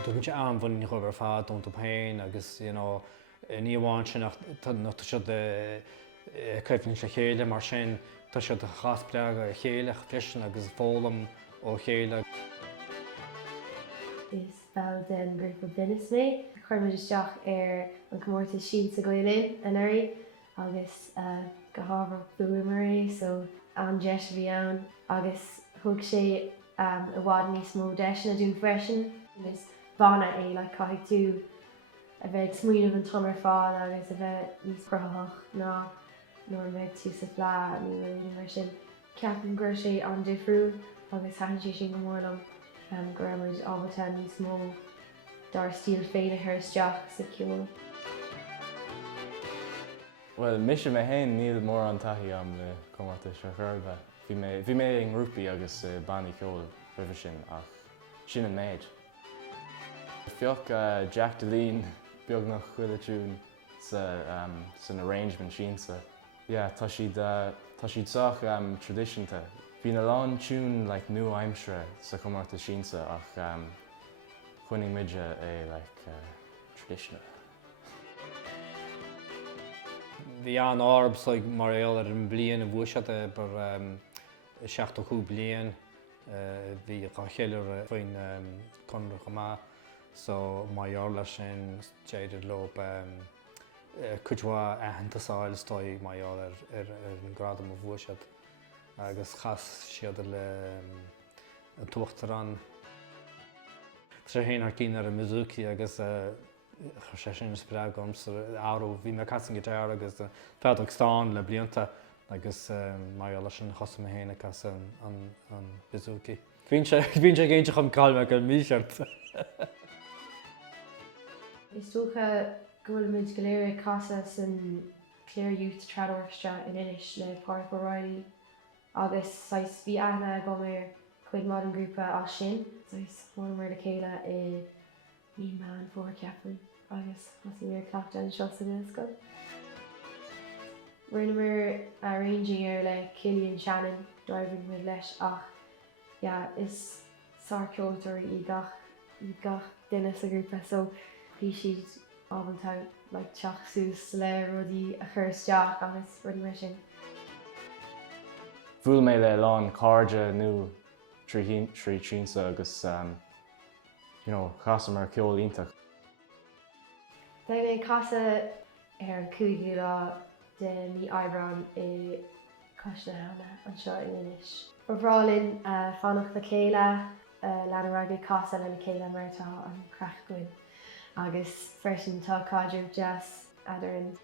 Dúnn sé an bhain chuir fád don do péin agus ní bháin sin nach tá de caithfinn le chéile mar sin tá sé de chaspleag a chéile frisin agus fólam ó chéile. Is fel den group of Binneas mé. Chuirmuid isteach an Chláir Siansa goilinn anuraidh agus go hábhar Bhuaigh so an deis bhí ann agus thug sé a bhád níos mó deis na dún freisin. Is bhana le caiigh tú a bheith smaoinemh an tomar fáil agus a bheith níos crothach ná nóair bheith tú sa bhlá ní bhfuil mar sin. Ceapan gur sé an difriúil agus thaithn sé sin go mórlam go raibh ábhata níos mó dar stiúr féin a thuirteach sa ceol. Well, mis mé hain níl mór an taithí am le comórta se chuirbe. Bhí mé an grúpaí agus bannaí ceol roimhe sin ach sin an méid. Fioch Jack Delín beag nach chuile tún san arrangement Siansa. Tá siad sách tradiisiúnta. Bhí na lán tún nu aimsire sa comórta Siansa ach chuinnig midge é traditional. Bhí an árbs mar éil ar an bliain a bhuaiseata bar 65 bliain bhí a chéilear faoin conradh chumá so maior lei sin déidir lob cuidhá aithneasáil stoi maior ar an gradam a bhuaiseat agus chas siad le an tuachtar an. Tá sé héanaar cín ar a muzúki agus chu sé sin sprág orms áú bhí me casan gitar agus feadach stáin le blianta agus maior lei sin chosam a héana cas an muzúki. Bhín sé géinte chum cáilme go míseart. Is tócha go bhfuil muid go léir casa san Chláir Youth Trad Orchestra in Inis le Buaiteoirí agus bhí aithne go mé chuid mod an grúpa á sin, mór mar de chéile i ní man fór ceapan agus has mé clacht an seo sa go. Rinne mar arranging le Killian Shannon driving mid leis ach is ceolchoirm í gach duine sa grúpa so bhí siad ábhantá teach sús le rudí a chuirteach agus rudí mar sin. Bhuail mé le lán cáirde nó trí Siansa agus casa mar ceol iontach. Beidh mé casa ar 5 lá de ní Aibreán i hAbhna an seo in Inis. Bhrálinn fannacht na céile leanúraige casa le na céile martá an creachcuin agus freisin tá cáidiúh jazz idir an